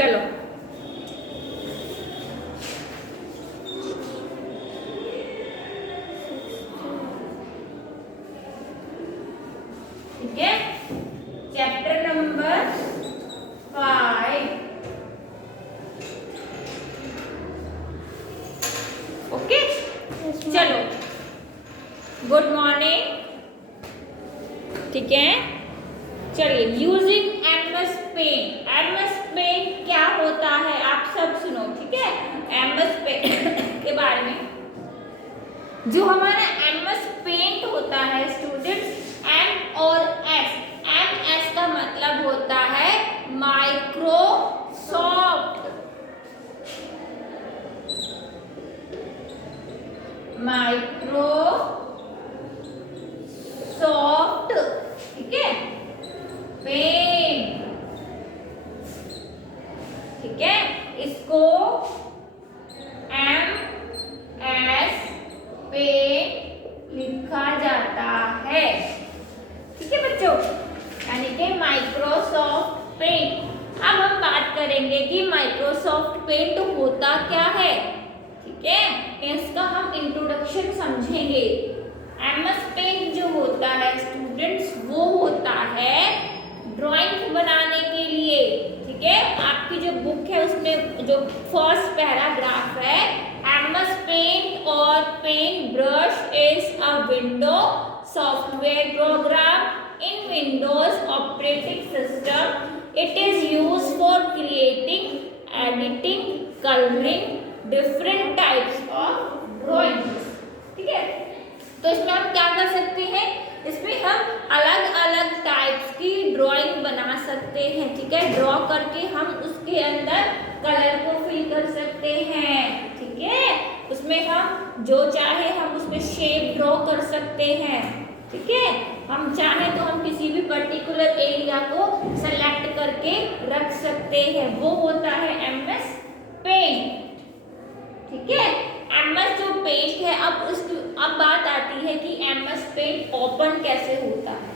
चलो ठीक है, चैप्टर नंबर 5। ओके चलो, गुड मॉर्निंग। ठीक है, चलिए using MS paint. MS paint क्या होता है आप सब सुनो, ठीक है। एमएस पेंट के बारे में, जो हमारा एमएस पेंट होता है स्टूडेंट्स, एम और एस। एम एस का मतलब होता है माइक्रोसॉफ्ट। माइक्रोसॉफ्ट, ठीक है, पेंट, ठीक है, इसको एम एस पेंट लिखा जाता है, ठीक है बच्चों, यानी कि माइक्रोसॉफ्ट पेंट। अब हम बात करेंगे कि माइक्रोसॉफ्ट पेंट होता क्या है, ठीक है, इसका हम इंट्रोडक्शन समझेंगे। एमएस पेंट जो होता है स्टूडेंट्स, वो होता है ड्राइंग बनाने के लिए, ठीक है। आपकी जो बुक है उसमें जो फर्स्ट पैराग्राफ है, एमएस पेंट और paint brush is a window software program in Windows operating system. It is used for creating, editing, coloring different types of drawings. ठीक है, तो इसमें हम क्या कर सकते हैं, इसमें हम अलग अलग टाइप्स की ड्राइंग बना सकते हैं, ठीक है। ड्रॉ करके हम उसके अंदर कलर को फिल कर सकते हैं, ठीक है। उसमें हम जो चाहे हम उसमें शेप ड्रॉ कर सकते हैं, ठीक है। हम चाहे तो हम किसी भी पर्टिकुलर एरिया को सेलेक्ट करके रख सकते हैं, वो होता है एमएस पेंट, ठीक है। एमएस जो पेंट है, अब बात आती है कि एमएस पेंट ओपन कैसे होता है,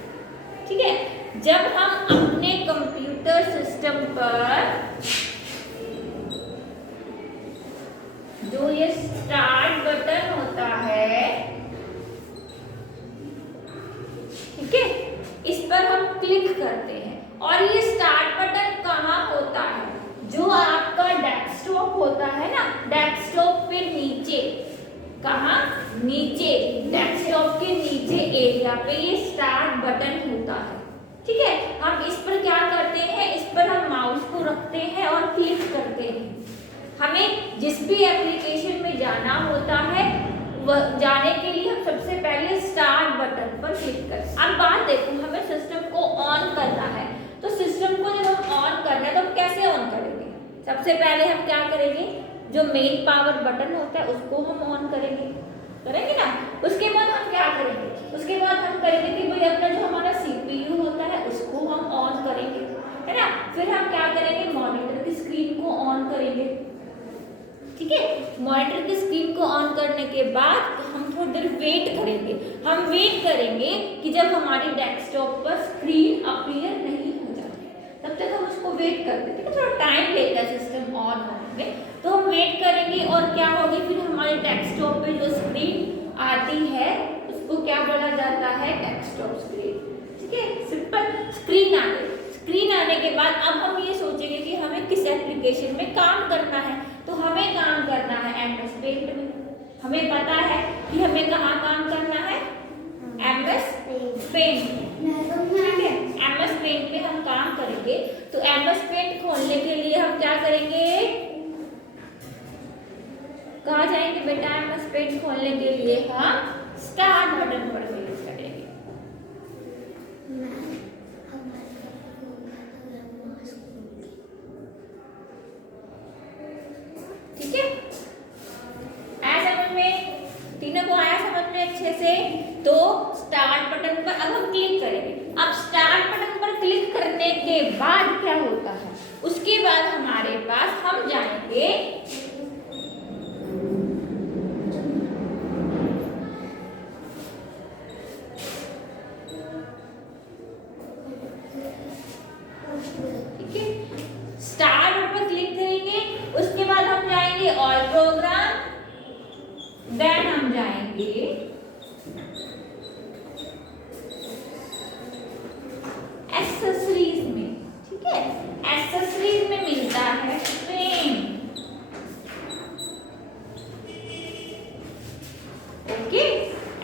ठीक है। जब हम अपने कंप्यूटर सिस्टम पर जो ये स्टार्ट बटन होता है, ठीक है, इस पर हम क्लिक करते हैं, और ये स्टार्ट बटन कहाँ होता है, जो आपका डेस्कटॉप होता है ना, डेस्कटॉप पे नीचे, कहाँ, नीचे डेस्कटॉप के नीचे एरिया पे ये स्टार्ट बटन होता है, ठीक है। हम इस पर क्या करते हैं, इस पर हम माउस को रखते हैं और क्लिक करते हैं। हमें जिस भी एप्लीकेशन में जाना होता है, जाने के लिए हम सबसे पहले स्टार्ट बटन पर क्लिक करें। अब बात देखो, हमें सिस्टम को ऑन करना है, तो सिस्टम को जब हम ऑन करना है तो हम कैसे ऑन करेंगे, सबसे पहले हम क्या करेंगे, जो मेन पावर बटन होता है उसको हम ऑन करेंगे ना। उसके बाद हम क्या करेंगे, उसके बाद हम करेंगे कि भाई अपना जो हमारा सीपीयू होता है उसको हम ऑन करेंगे, है ना। फिर हम क्या करेंगे, मॉनिटर की स्क्रीन को ऑन करेंगे, ठीक है। मॉनिटर की स्क्रीन को ऑन करने के बाद हम थोड़ी देर वेट करेंगे। हम वेट करेंगे कि जब हमारी डेस्कटॉप पर स्क्रीन अपीयर नहीं हो जाती, तब तक हम उसको वेट करते हैं, ठीक है। थोड़ा टाइम लेगा सिस्टम ऑन होने में, तो हम वेट करेंगे, और क्या होगी, फिर हमारे डेस्कटॉप पे जो स्क्रीन आती है उसको क्या बोला जाता है, डेस्कटॉप स्क्रीन, ठीक है। सिंपल स्क्रीन आ गई। स्क्रीन आने के बाद अब हम ये सोचेंगे कि हमें किस एप्लीकेशन में काम करना है, तो हमें काम करना है एमएस पेंट में। हमें पता है कि हमें कहाँ काम करना है, एमएस पेंट, ठीक है। एमएस पेंट पे हम काम करेंगे, तो एमएस पेंट खोलने के लिए हम क्या करेंगे, कहाँ जाएंगे बेटा, एमएस पेंट खोलने के लिए हम स्टार्ट बटन पर क्लिक करेंगे। ठीक है, आया समझ में, तीनों को आया समझ में अच्छे से। तो स्टार्ट बटन पर अब हम क्लिक करेंगे। अब स्टार्ट बटन पर क्लिक करने के बाद क्या होता है, उसके बाद हमारे पास हम जाएंगे स्टार्ट पर क्लिक जाएंगे एक्सेसरीज में। ठीक है, एक्सेसरीज में मिलता है पेन। ओके,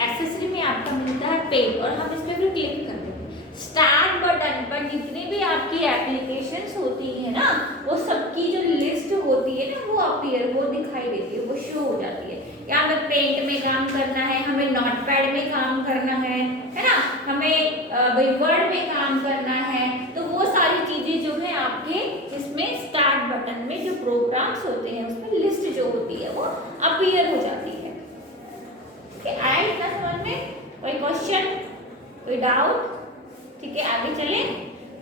एक्सेसरी में आपका मिलता है पेन और हम इस पे फिर क्लिक कर देंगे। स्टार्ट बटन पर जितनी भी आपकी एप्लीकेशंस होती है ना, वो सबकी जो लिस्ट होती है ना, वो अपीयर, वो दिखाई देती है, वो शो हो जाती है। या हमें पेंट में काम करना है, हमें नोटपैड में काम करना है ना, हमें वर्ड में काम करना है, तो वो सारी चीजें जो है आपके इसमें स्टार्ट बटन में जो प्रोग्राम्स होते हैं उसमें लिस्ट जो होती है वो अपीयर हो जाती है। आया इतना समझ में? कोई क्वेश्चन, कोई डाउट? ठीक है, आगे चलें।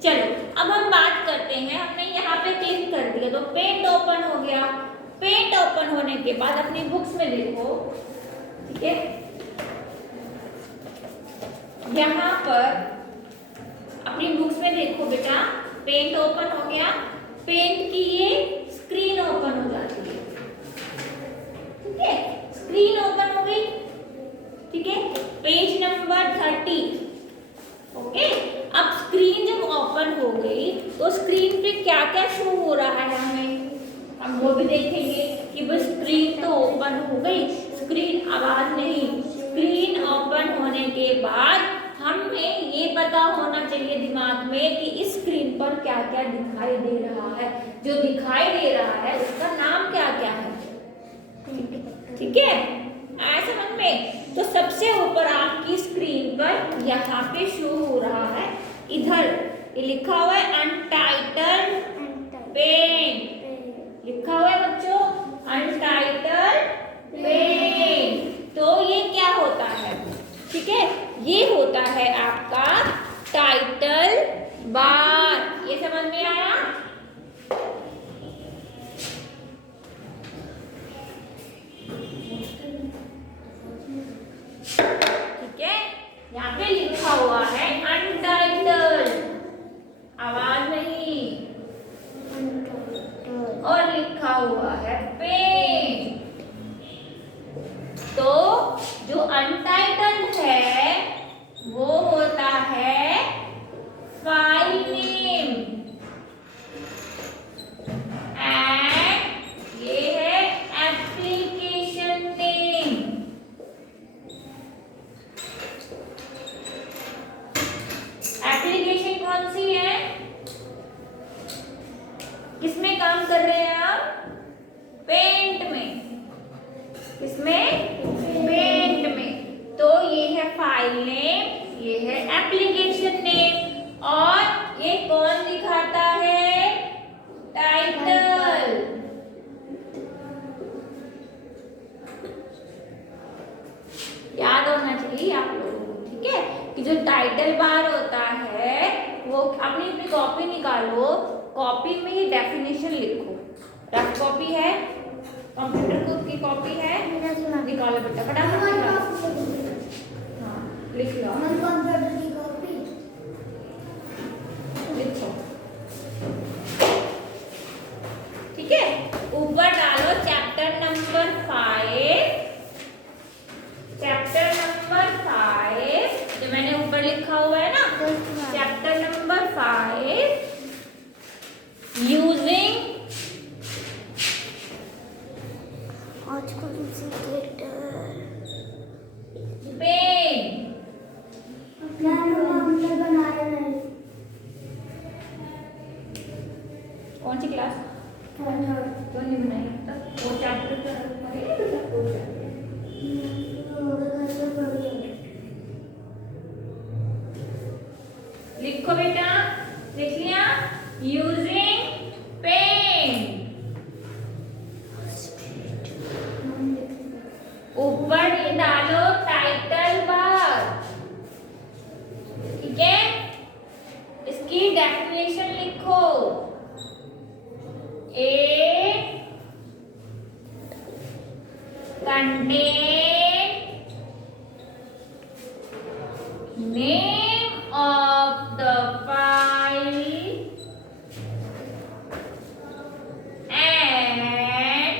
चलो अब हम बात करते हैं, हमने यहाँ पे क्लिक कर दिया तो पेंट ओपन हो गया। पेंट ओपन होने के बाद अपनी बुक्स में देखो। ठीक है, यहाँ पर अपनी बुक्स में देखो बेटा, पेंट ओपन हो गया। पेंट की ये स्क्रीन ओपन हो जाती है। ठीक है, स्क्रीन ओपन हो गई। ठीक है, पेज नंबर 30। ओके, अब स्क्रीन जब ओपन हो गई तो स्क्रीन पे क्या क्या शो हो रहा है हम वो भी देखेंगे कि बस स्क्रीन तो ओपन हो गई, स्क्रीन आवाज नहीं। स्क्रीन ओपन होने के बाद हमें ये पता होना चाहिए दिमाग में कि इस स्क्रीन पर क्या क्या दिखाई दे रहा है। जो दिखाई दे रहा है उसका नाम क्या क्या है। ठीक है, आया समझ में? तो सबसे ऊपर आपकी स्क्रीन पर यहाँ पे शो हो रहा है, इधर ये लिखा हुआ है अनटाइटल्ड पेन। लिखा हुआ है बच्चों अनटाइटल्ड पेन। तो ये क्या होता है? ठीक है, ये होता है आपका टाइटल बार। ये समझ में आया? यहाँ पे लिखा हुआ है अनटाइटल्ड, आवाज नहीं, और लिखा हुआ है पेन। तो जो अनटाइटल्ड है वो होता है फाइल नेम, एंड ये है एप्लीकेशन नेम। एप्लीकेशन कौन सी है? किसमें काम कर रहे हैं आप? पेंट में। किसमें? पेंट में। तो ये है फाइल नेम, ये है एप्लीकेशन नेम, और ये कौन दिखाता है? टाइटल। याद होना चाहिए आप लोगों को। ठीक है, कि जो टाइटल बार होता है वो अपनी अपनी कॉपी निकालो, कॉपी में ये डेफिनेशन लिखो। रफ कॉपी है, कंप्यूटर को की कॉपी है, निकालो बेटा फटाफट निकालो। हाँ लिख लो, कंप्यूटर की कॉपी लिखो। ठीक है, ऊपर डालो चैप्टर नंबर 5। चैप्टर नंबर 5 जो मैंने ऊपर लिखा हुआ है ना, चैप्टर नंबर 5 यूजिंग पेन। कौन सी क्लास? क्यों नहीं बनाई तक? वो चैप्टर लिखो बेटा, लिख लिया? Using pen. ऊपर ये डालो टाइटल बार। ठीक है, इसकी डेफिनेशन लिखो। It contain name of the file and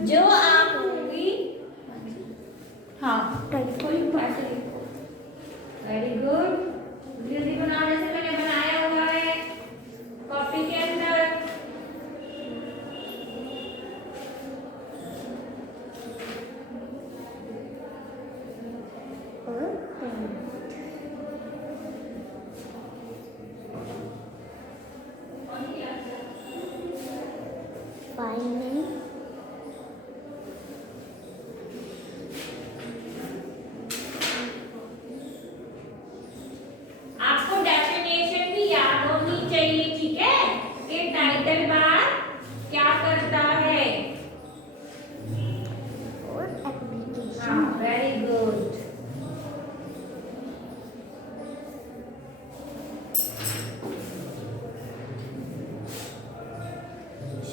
जो आप होंगी, हाँ कोई बात नहीं। वेरी गुड, जल्दी बनाओ जैसे मैंने बनाया हुआ है कॉपी के अंदर। आपको डेफिनेशन भी याद होनी चाहिए, ठीक है, कि टाइटल बार क्या करता है। हाँ वेरी गुड।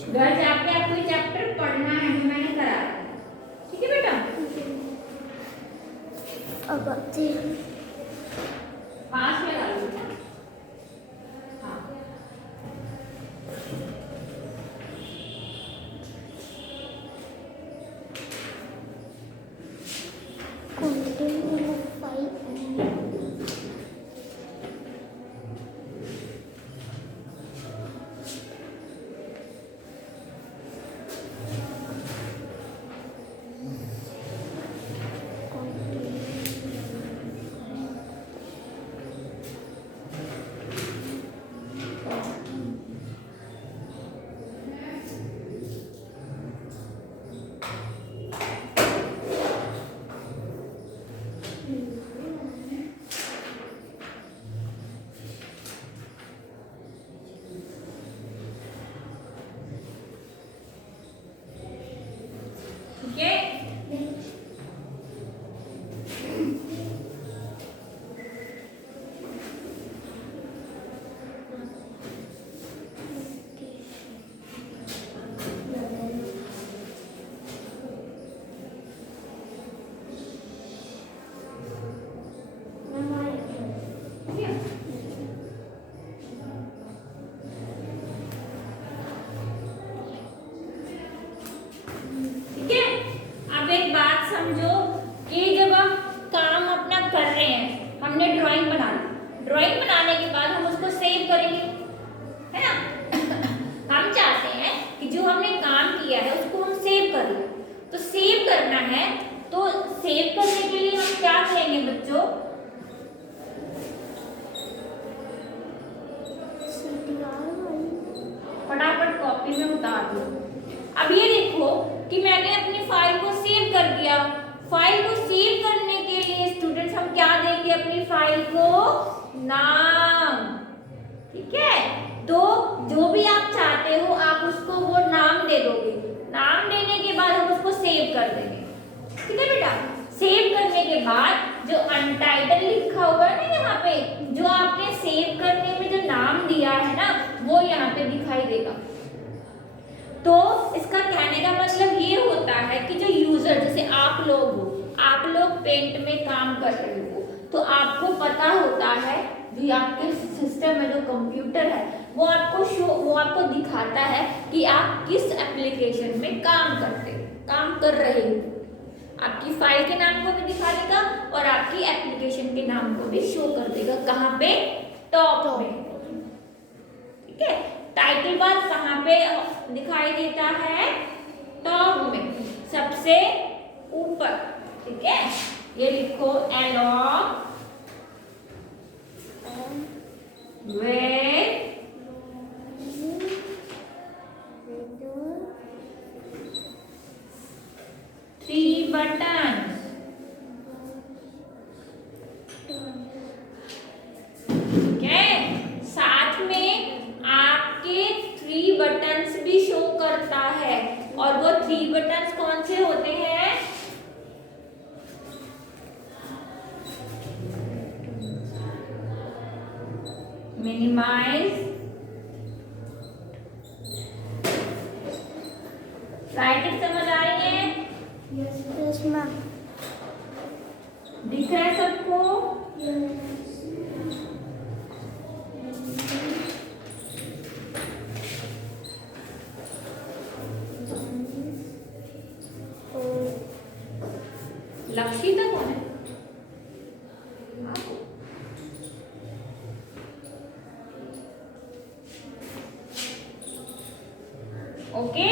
घर जाके आपको ये चैप्टर पढ़ना है जो मैंने करा, ठीक है बेटा। अब पास में डालो बेटा। हाँ ठीक है। अब एक बात समझो कि जब हम काम अपना कर रहे हैं, हमने ड्राइंग बना ली, ड्राइंग बनाने के बाद हम उसको सेव करेंगे, है ना। हम चाहते हैं कि जो हमने काम किया है उसको हम सेव कर लें। तो सेव करना है, तो सेव करने के लिए हम क्या करेंगे बच्चों, फटाफट कॉपी में उतार दो। अब ये देखो कि मैंने अपनी फाइल को सेव कर दिया। फाइल को सेव करने के लिए स्टूडेंट्स हम क्या देंगे अपनी फाइल को, नाम, ठीक है। तो जो भी आप चाहते हो आप उसको वो नाम दे दोगे। नाम देने के बाद हम उसको सेव कर देंगे, ठीक है बेटा। सेव करने के बाद जो अनटाइटल लिखा होगा ना यहाँ पे, जो आपने सेव करने में जो नाम दिया है ना, वो यहाँ पे दिखाई देगा। तो इसका कहने का मतलब ये होता है कि जो यूजर, जैसे आप लोग हो, आप लोग पेंट में काम कर रहे हो, तो आपको पता होता है, जो आपके सिस्टम में जो कंप्यूटर है वो आपको दिखाता है कि आप किस एप्लीकेशन में काम कर रहे हो। आपकी फाइल के नाम को भी दिखा देगा और आपकी एप्लीकेशन के नाम को भी शो कर देगा। कहाँ पे, टॉप में, ठीक है। टाइटल बार कहाँ पे दिखाई देता है, टॉप में, सबसे ऊपर, ठीक है। ये लिखो along with 3 buttons, ठीक है। साथ में आपके 3 बटन्स भी शो करता है, और वो 3 बटन्स कौन से होते हैं, मिनिमाइज, राइटिंग समझ आ रही है, यस मैम, दिख रहा है सबको, ओके,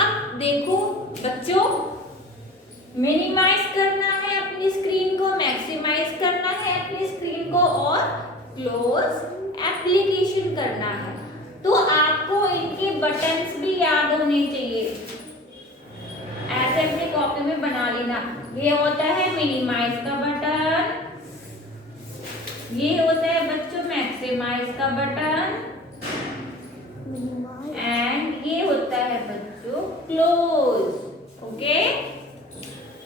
अब देखो बच्चों, मिनिमाइज करना है अपनी स्क्रीन को, मैक्सिमाइज करना है अपनी स्क्रीन को और क्लोज एप्लीकेशन करना है। तो आपको इनके बटन्स भी याद होने चाहिए, ऐसे अपनी कॉपी में बना लेना। ये होता है मिनिमाइज का बटन, ये होता है बच्चों मैक्सिमाइज का बटन, एंड ये होता है बच्चों क्लोज। ओके,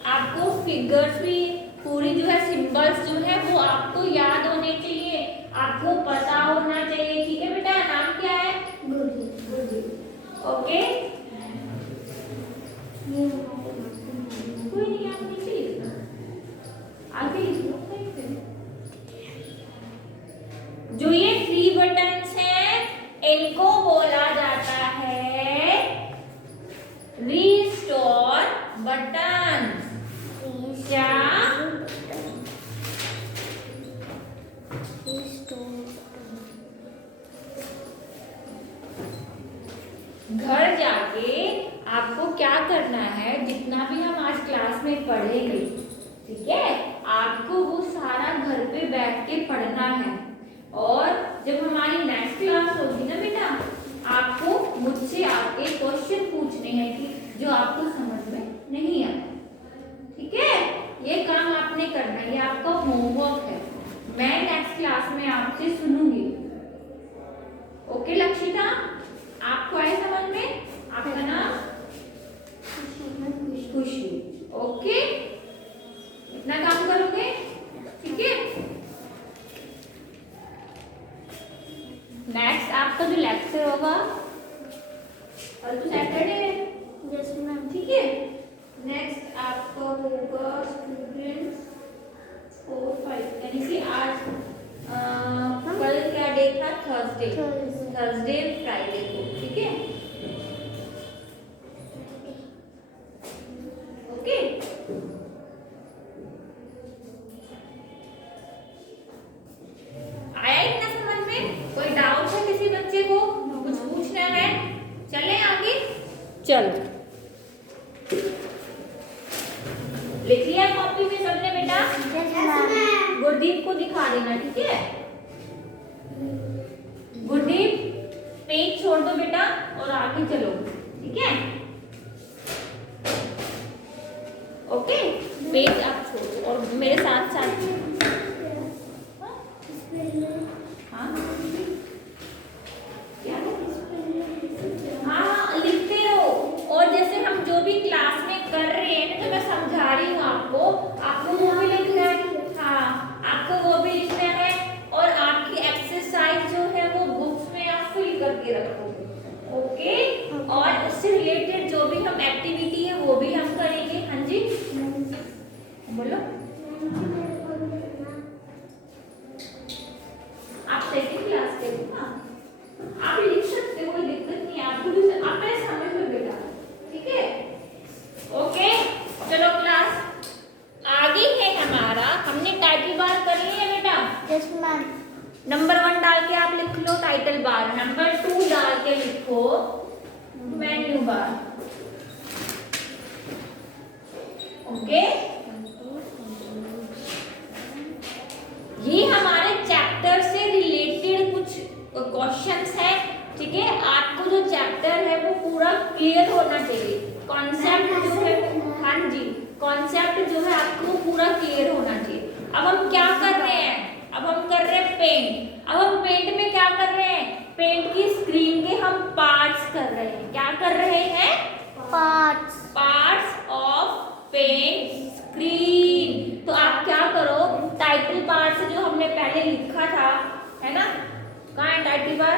आपको फिगर्स भी पूरी जो है सिंबल्स जो है वो आपको याद होने चाहिए, आपको पता होना चाहिए। ठीक है बेटा, नाम क्या है? ओके, कोई नहीं, आप नीचे लिखना, आगे लिखो। जो ये 3 बटन्स हैं इनको बोला जाता है रिस्टोर बटन। क्या? घर जाके आपको क्या करना है, जितना भी हम आज क्लास में पढ़ेंगे, ठीक है, आपको वो सारा घर पे बैठ के पढ़ना है। और जब हमारी नेक्स्ट क्लास होगी ना बेटा, आपको मुझसे आके क्वेश्चन पूछने हैं कि जो आपको समझ में नहीं आया। ठीक है, ये काम आपने करना है, ये आपका होमवर्क है। मैं नेक्स्ट क्लास में आपसे सुनूंगी। ओके लक्षिता, आपको आए समझ में? आपका नाम खुशी। ओके, इतना काम करोगे? ठीक है, नेक्स्ट आपका जो लेक्चर होगा और तो सैटरडे, यस मैम। ठीक है, नेक्स्ट आपका होगा स्टूडेंट्स 4, 5, यानी कि आज कल क्या डे था? थर्सडे फ्राइडे को। ठीक है, ओके, आया इतना समझ में? कोई डाउट है किसी बच्चे को? कुछ पूछना है? चले आगे, चलो लिख लिया कॉपी में सबने बेटा? गुरदीप को दिखा देना, ठीक है? गुरदीप पेज छोड़ दो बेटा और आगे चलो, ठीक है? ओके, पेज आप छोड़ो और मेरे साथ साथ हाँ क्या? हाँ, लिखते रहो। और जैसे हम जो भी क्लास में कर रहे हैं तो मैं समझा रही हूँ आपको वो भी लिखना है। हाँ, आपको वो भी लिखना है और आपकी एक्सरसाइज जो है वो बुक्स में आप फिल करके रखोगे। ओके, और उससे रिलेटेड जो भी हम एक्टिविटी है वो भी हम करेंगे। हाँ जी बोलो, आप सेकंड क्लास के हो ना, आप लिख सकते हो, कोई दिक्कत नहीं है। आपको भी आप पहले समझ लो बेटा, ठीक है? ओके, चलो क्लास आगे है हमारा। हमने टाइटल बार कर ली है बेटा? Yes ma'am. नंबर 1 डाल के आप लिख लो टाइटल बार, नंबर 2 डाल के लिखो मेन्यू बार। ओके, ये हमारे चैप्टर से रिलेटेड कुछ क्वेश्चंस है। ठीक है, आपको जो चैप्टर है वो पूरा क्लियर होना चाहिए। कॉन्सेप्ट जो है, हाँ जी, कॉन्सेप्ट जो है आपको पूरा क्लियर होना चाहिए। अब हम क्या कर रहे हैं? अब हम कर रहे हैं पेंट। अब हम पेंट में क्या कर रहे हैं? पेंट की स्क्रीन के हम पार्ट्स कर रहे हैं। क्या कर रहे हैं? Parts of paint screen. तो आप क्या करो, टाइटल पार्ट से जो हमने पहले लिखा था, है ना, कहाँ है टाइटल बार?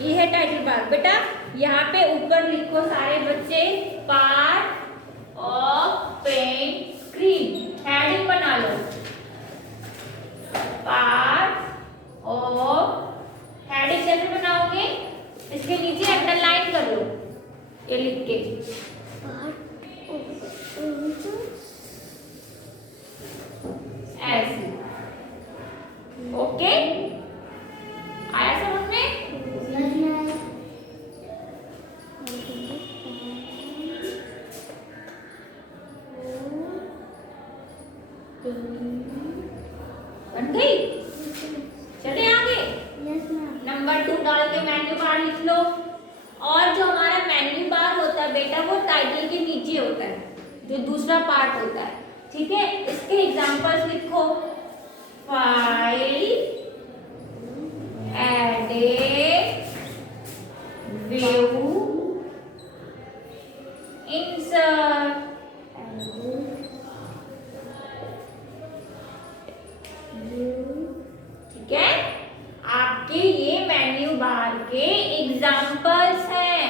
ये है टाइटल बार बेटा। यहाँ पे ऊपर लिखो सारे बच्चे, part of paint screen. Heading बना लो, पार्ट ऑफ। हेडिंग कैसे बनाओगे? इसके नीचे अंडरलाइन कर लो, ये लिख के। ऐसे, ओके, आया समझ में? बन गई? चले आगे। Yes ma'am. नंबर 2 डाल के मेन्यू बार लिख लो। और जो हमारा मेन्यू बार होता है बेटा वो टाइटल के नीचे होता है, जो दूसरा पार्ट होता है, ठीक है। इसके एग्जांपल्स लिखो। फाइल, एडिट, व्यू, इंसर्ट, ठीक है। आपके ये मेन्यू बार के एग्जांपल्स हैं,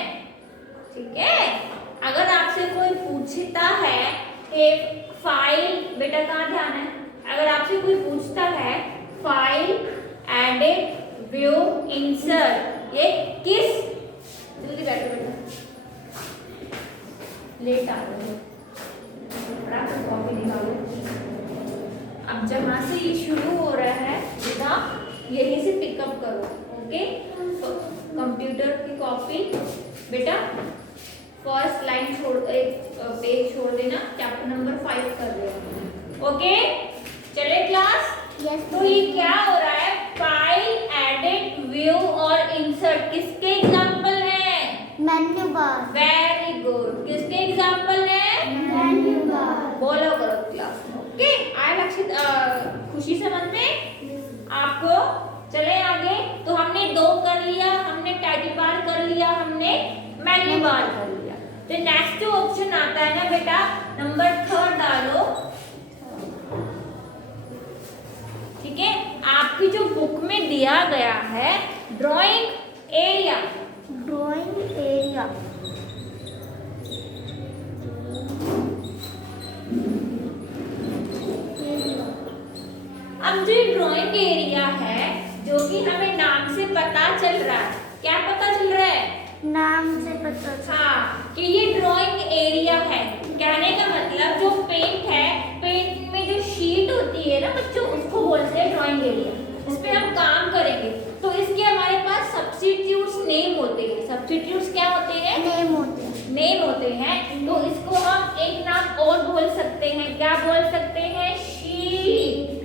ठीक है। अगर आपसे कोई पूछता है कि फाइल, बेटा कहाँ ध्यान है, अगर आपसे कोई पूछता है फाइल, एडिट, व्यू, इंसर्ट, ये किस, जल्दी बैठो बेटा, लेट आ रहे हो, कॉपी निकालो। अब जहाँ से ये शुरू हो रहा है बेटा यहीं से पिकअप करो, ओके। कंप्यूटर की कॉपी बेटा फर्स्ट लाइन छोड़, एक पेज छोड़ देना, चैप्टर नंबर 5 कर देना, ओके। चले क्लास। यस। तो ये क्या हो रहा है, फाइल, एडिट, व्यू और इंसर्ट किसके एग्जांपल हैं? Menu bar. Very good. किसके एग्जांपल हैं? Menu bar. बोलो करो क्लास में, ओके। आया लक्षित, खुशी समझ में आपको? चले आगे। तो हमने 2 कर लिया, हमने टाइटल बार कर लिया, हमने मेन्यू बार कर लिया। तो नेक्स्ट जो ऑप्शन आता है ना बेटा, नंबर 3 डालो, ठीक है। आपकी जो बुक में दिया गया है ड्राइंग एरिया, ड्राइंग एरिया। अब जो ड्राइंग एरिया है जो कि हमें नाम से पता चल रहा है, क्या पता चल रहा है? नाम से पता चला। हाँ, कि ये ड्राइंग एरिया है। कहने का मतलब जो पेंट है, पेंट में जो शीट होती है ना बच्चों, उसको बोलते हैं ड्राइंग एरिया। इस पे हम काम करेंगे तो इसके हमारे पास सब्स्टिट्यूट्स नेम होते हैं। सब्स्टिट्यूट्स क्या होते हैं? नेम होते हैं। नेम होते हैं। तो इसको हम एक नाम और बोल सकते हैं, क्या बोल सकते हैं? शीट।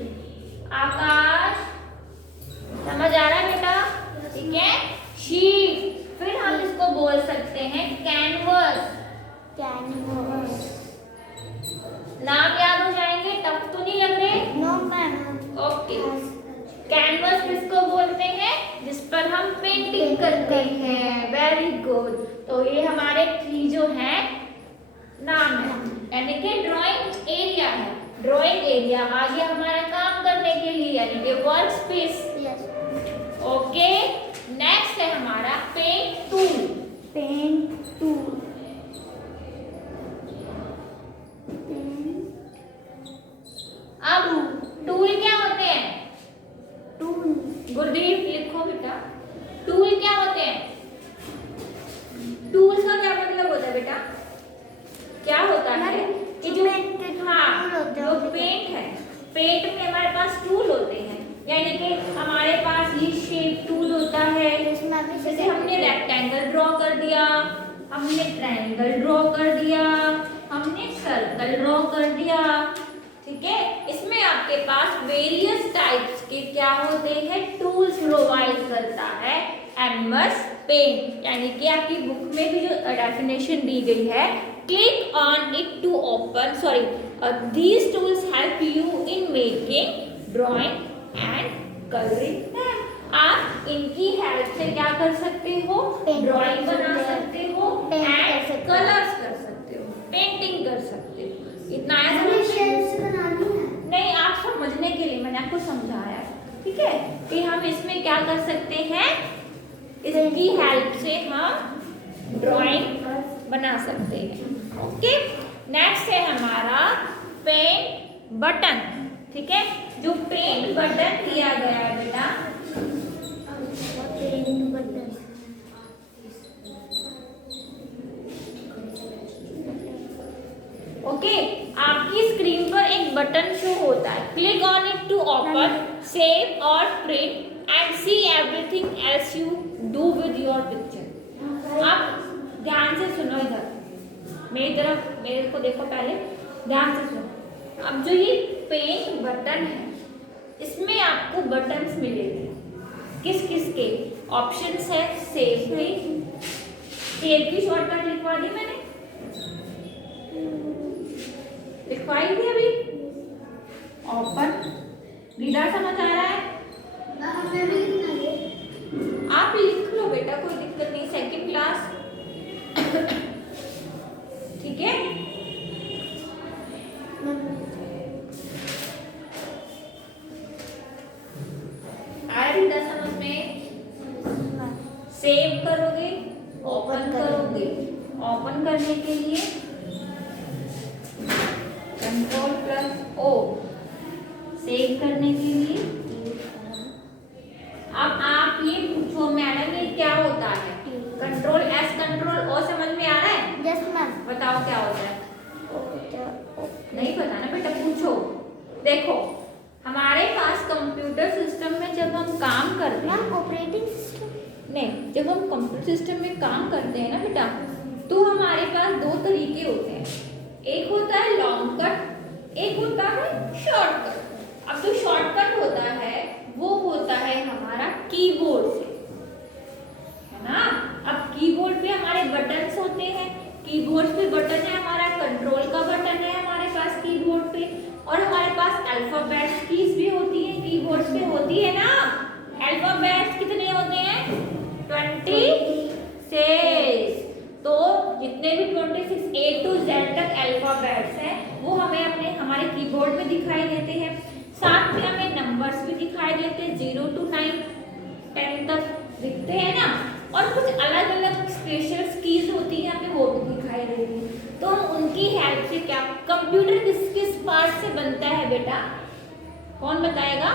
आकाश समझ आ रहा है बेटा? ठीक है, शीट। फिर हम इसको बोल सकते हैं कैनवस। कैनवस। नाम याद हो जाएंगे, टफ तो नहीं लग रहे? No ma'am. ओके। कैनवस किसको बोलते हैं? जिस पर हम पेंटिंग करते हैं। Very good. तो ये हमारे 3 जो हैं नाम है, यानी कि ड्राइंग एरिया है। ड्राइंग एरिया आ गया हमारा काम करने के लिए, यानी कि work space. Yes. Okay. Next है हमारा पेंट टूल। Paint tool. अब टूल क्या होते हैं? टूल। गुरदीप लिखो बेटा, टूल क्या होते हैं? टूल्स का क्या मतलब होता है बेटा? क्या होता है कि जो जो पेंट है, पेंट में हमारे पास टूल होते हैं, यानी कि हमारे पास ये शेप टूल होता है। जैसे हमने रेक्टेंगल ड्रॉ कर दिया, हमने ट्रायंगल ड्रॉ कर दिया, हमने सर्कल ड्रॉ कर दिया, ठीक है। इसमें आपके पास वेरियस टाइप्स के क्या होते हैं? टूल्स प्रोवाइड करता है एमएस पेंट। यानी कि आपकी बुक में भी जो डेफिनेशन दी गई है, click on it to open, sorry, these tools help you in making drawing and coloring them। आप इनकी हेल्प से क्या कर सकते हो? ड्राइंग बना सकते हो एंड कलर्स कर सकते हो, पेंटिंग कर सकते हो। इतना आया समझ में? नहीं, आप समझने के लिए मैंने आपको समझाया, ठीक है, कि हम इसमें क्या कर सकते हैं, इसकी हेल्प से हम ड्राइंग बना सकते हैं। ओके। नेक्स्ट है हमारा पेंट बटन, ठीक है। जो पेंट बटन दिया गया है बेटा, पेंट बटन। ओके। आपकी स्क्रीन पर एक बटन शो होता है, click on it to open, save और print and see everything else you do with your picture. आप ध्यान से सुनो, इधर मेरी तरफ, मेरे को देखो, पहले ध्यान से सुनो। अब जो ये पेंट बटन है, इसमें आपको बटन्स मिलेंगे। किस किस के ऑप्शंस है? सेव के, सेव की शॉर्टकट लिखवा दी मैंने, लिखवाई थी अभी। ओपन, रीडर समझ आ रहा है? आप लिख लो बेटा, कोई दिक्कत नहीं, सेकंड क्लास। ठीक है, आ रीडर समझ में? सेव करोगे, ओपन करोगे। ओपन करने के लिए Ctrl+O, सेव करने के लिए। अब आप ये पूछो मैडम ये क्या होता है? Ctrl+S Ctrl+O समझ में आ रहा है? Yes ma'am. बताओ क्या होता है? नहीं पता ना बेटा, पूछो। देखो हमारे पास कंप्यूटर सिस्टम में जब हम काम करते हैं, ऑपरेटिंग सिस्टम नहीं, जब हम कंप्यूटर सिस्टम में काम करते हैं ना बेटा, तो हमारे पास दो तरीके होते हैं। एक होता है लॉन्ग कट, एक होता है शॉर्टकट। अब जो शॉर्टकट होता है वो होता है हमारा कीबोर्ड से, है ना। अब कीबोर्ड पे हमारे बटन्स होते हैं, कीबोर्ड पे बटन है हमारा, कंट्रोल का बटन है हमारे पास कीबोर्ड पे, और हमारे पास अल्फाबेट्स कीज भी होती है, कीबोर्ड पे होती है ना। अल्फाबेट्स कितने होते हैं? 26। तो जितने भी 26 A to Z तक अल्फाबेट्स हैं वो हमें अपने हमारे कीबोर्ड में दिखाई देते हैं। साथ में हमें नंबर्स भी दिखाई देते हैं, 0 to 9 10 तक दिखते हैं ना। और कुछ अलग अलग स्पेशल कीज होती हैं हमें, वो भी दिखाई देती है। तो हम उनकी हेल्प से क्या, कंप्यूटर किस किस पार्ट से बनता है बेटा, कौन बताएगा?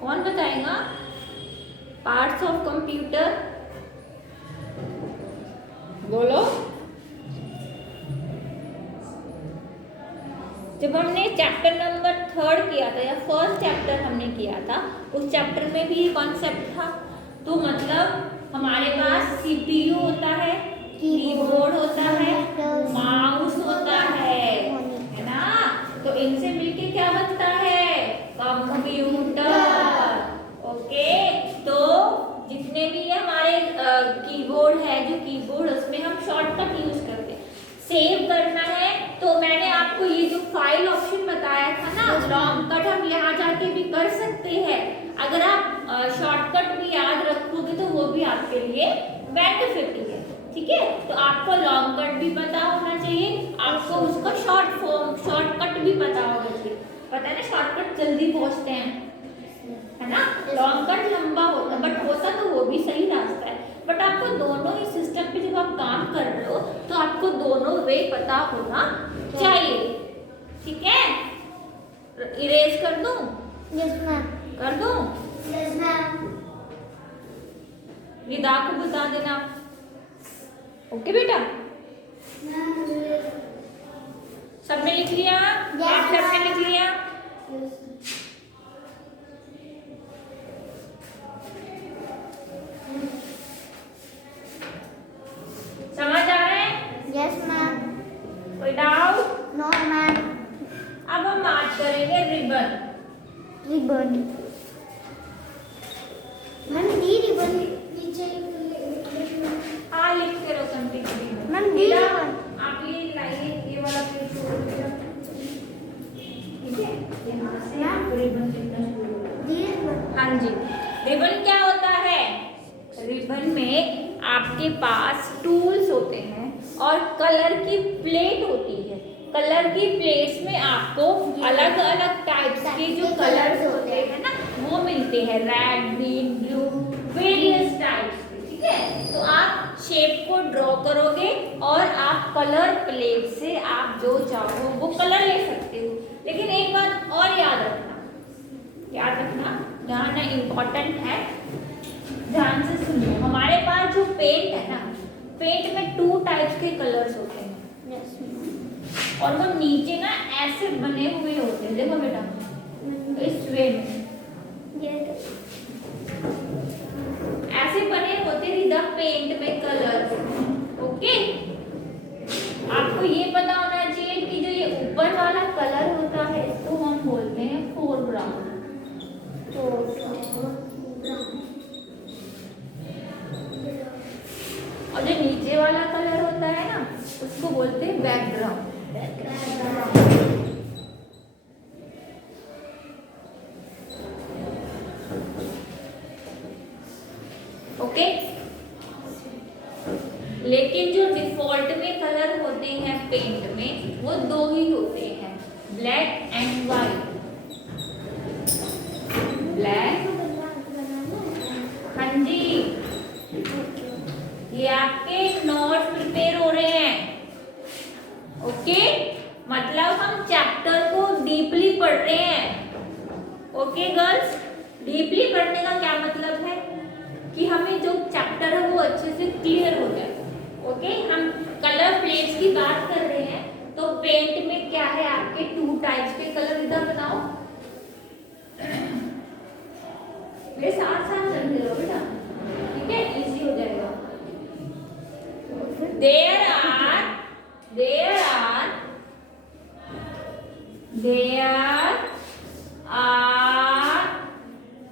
कौन बताएगा? पार्ट्स ऑफ कंप्यूटर, बोलो। जब हमने चैप्टर नंबर 3 किया था या फर्स्ट चैप्टर हमने किया था, उस चैप्टर में भी ये कॉन्सेप्ट था। तो मतलब हमारे पास सीपीयू होता है, कीबोर्ड होता है, माउस होता है ना। तो इनसे मिलके क्या बनता है? कंप्यूटर। ओके, तो जितने भी हमारे कीबोर्ड है, जो कीबोर्ड उसमें हम शॉर्टकट यूज करते हैं। सेव करना है तो मैंने आपको ये जो फाइल ऑप्शन बताया था ना, लॉन्ग कट हम यहाँ जाके भी कर सकते हैं। अगर आप शॉर्टकट भी याद रखोगे तो वो भी आपके लिए बेनिफिट है। ठीक है, तो आपको लॉन्ग कट भी पता होना चाहिए, आपको उसका शॉर्ट फॉर्म शॉर्टकट भी पता होना चाहिए। पता है ना, शॉर्टकट जल्दी पहुंचते हैं, है ना। लॉन्ग कट लंबा होता, बट होता तो वो भी सही रास्ता है। बट आपको दोनों ही सिस्टम पे जब आप काम कर रहे हो तो आपको दोनों वे पता होना चाहिए। ठीक है, इरेज कर दूं? Yes ma'am. कर दूं? Yes ma'am. विदा को बता देना। ओके बेटा, सबने लिख लिया? सबने लिख लिया? समझ आ रहा है? Yes ma'am. कोई डाउट? No ma'am. अब हम बात करेंगे ribbon. Ribbon ma'am, the ribbon नीचे हाँ, लिखते रहो समथिंग। Ma'am, the ribbon. आप ये लाइए, ये वाला पेज छोड़ दीजिए। ठीक है, यहाँ से आप रिबन लिखना शुरू करो। D ribbon. हाँ जी, रिबन क्या होता है? रिबन में आपके पास टूल्स होते हैं और कलर की प्लेट होती है। कलर की प्लेट्स में आपको अलग अलग टाइप्स के जो कलर्स होते हैं ना, वो मिलते हैं, red, green, blue, various types के। ठीक है, तो आप शेप को ड्रॉ करोगे और आप कलर प्लेट से आप जो चाहो वो कलर ले सकते हो। लेकिन एक बात और याद रखना, ध्यान है, इम्पोर्टेंट है, ध्यान से सुनिए। हमारे पास जो पेंट है ना, पेंट में 2 टाइप्स के कलर्स होते हैं। यस और वो नीचे ना ऐसे बने हुए होते हैं, देखो बेटा, इस वे में ऐसे बने होते हैं द पेंट में कलर्स। ओके, बोलते हैं बैकग्राउंड। ओके, लेकिन जो डिफॉल्ट में कलर होते हैं पेंट में वो दो ही होते हैं, ब्लैक एंड व्हाइट। ब्लैक, हाँ जी, ये आपके नोट्स प्रिपेयर हो रहे हैं। ओके, मतलब हम चैप्टर को डीपली पढ़ रहे हैं। ओके गर्ल्स, डीपली पढ़ने का क्या मतलब है कि हमें जो चैप्टर है वो अच्छे से क्लियर हो जाए। ओके, हम कलर प्लेट्स की बात कर रहे हैं, तो पेंट में क्या है आपके टू टाइप्स के कलर, इधर बनाओ, ये साथ साथ चलते रहो बेटा, ठीक है, इजी हो जाएगा। There are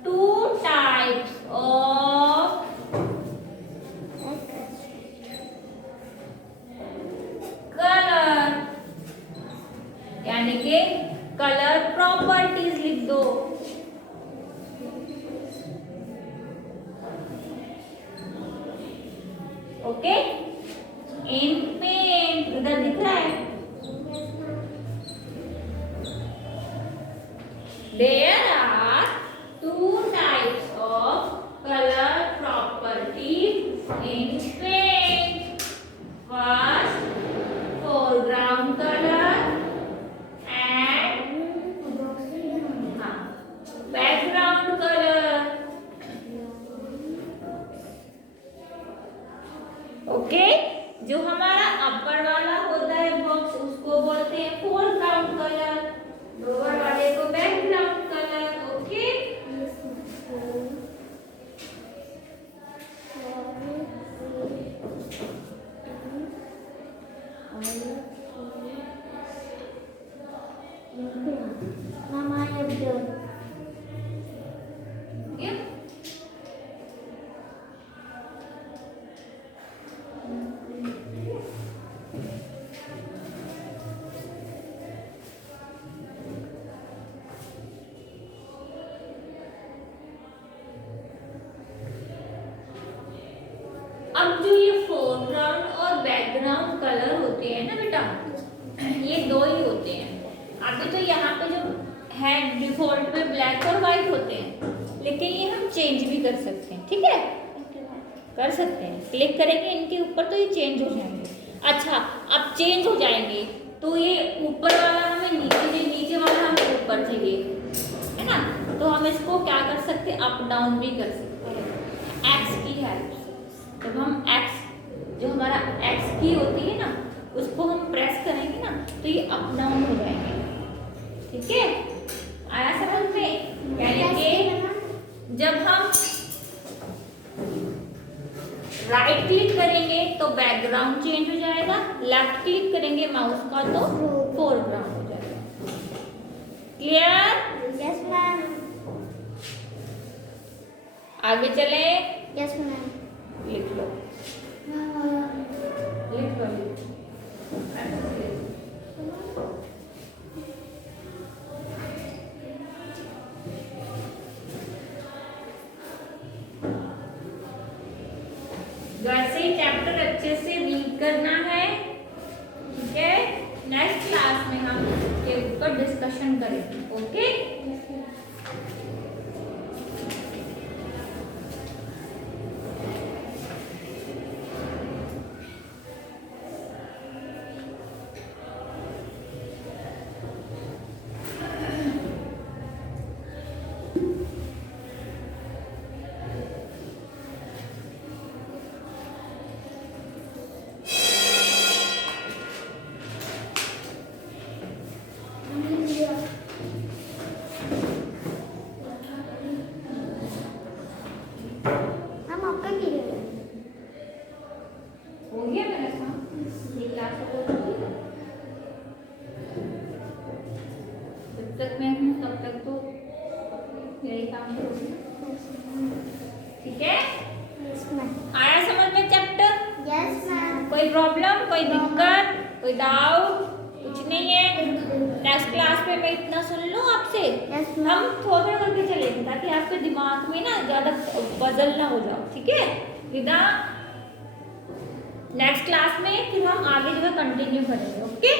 two types of color, यानी कि कलर प्रॉपर्टीज लिख दो। ओके, इन पेंट इधर दिख रहा है, there are two types of color properties in paint. First, foreground color and background color. Okay, जो हमारा अपर वाला होता है बॉक्स उसको बोलते हैं फोरग्राउंड कलर, लोअर वाले को बैकग्राउंड कलर। ओके, अब जो ये फोरग्राउंड और बैकग्राउंड कलर होते हैं ना बेटा, ये दो ही होते हैं। अभी तो यहाँ पे जो है डिफॉल्ट में ब्लैक और व्हाइट होते हैं, लेकिन ये हम चेंज भी कर सकते हैं। ठीक है, कर सकते हैं, क्लिक करेंगे इनके ऊपर तो ये चेंज हो जाएंगे। अच्छा, अब चेंज हो जाएंगे तो ये ऊपर वाला हमें नीचे चाहिए, नीचे वाला हमें ऊपर चाहिए, है ना, तो हम इसको क्या कर सकते हैं, अप डाउन भी कर सकते हैं एक्स की हेल्प से। जब हम एक्स, जो हमारा एक्स की होती है ना, उसको हम प्रेस करेंगे ना तो ये अप डाउन हो जाएंगे। ठीक है, आया समझ में? यानी कि जब हम राइट क्लिक करेंगे तो बैकग्राउंड चेंज हो जाएगा, लेफ्ट क्लिक करेंगे माउस का तो फोरग्राउंड हो जाएगा। क्लियर? Yes ma'am. आगे चले, यस मैम। लिख लो, लिख लो। घर से चैप्टर अच्छे से रीड करना है। ठीक है, नेक्स्ट क्लास में हम इसके ऊपर डिस्कशन करेंगे। ओके, हम आपका पीरियड है। हो गया मेरा काम, ये क्लास हो गई। जब तक मैं हूँ तब तक तो यही काम करूँगी। ठीक है, यस मैम। आया समझ में चैप्टर? Yes ma'am. कोई प्रॉब्लम, कोई दिक्कत? विदाउट कुछ नहीं है। नेक्स्ट क्लास में मैं इतना सुन लूँ आपसे, यस हम मैम। थोड़ा थोड़ा करके चलेंगे ताकि आपके दिमाग में ना ज़्यादा पजल ना हो जाओ, ठीक है विदा। नेक्स्ट क्लास में फिर हम आगे जो है कंटिन्यू करेंगे, ओके।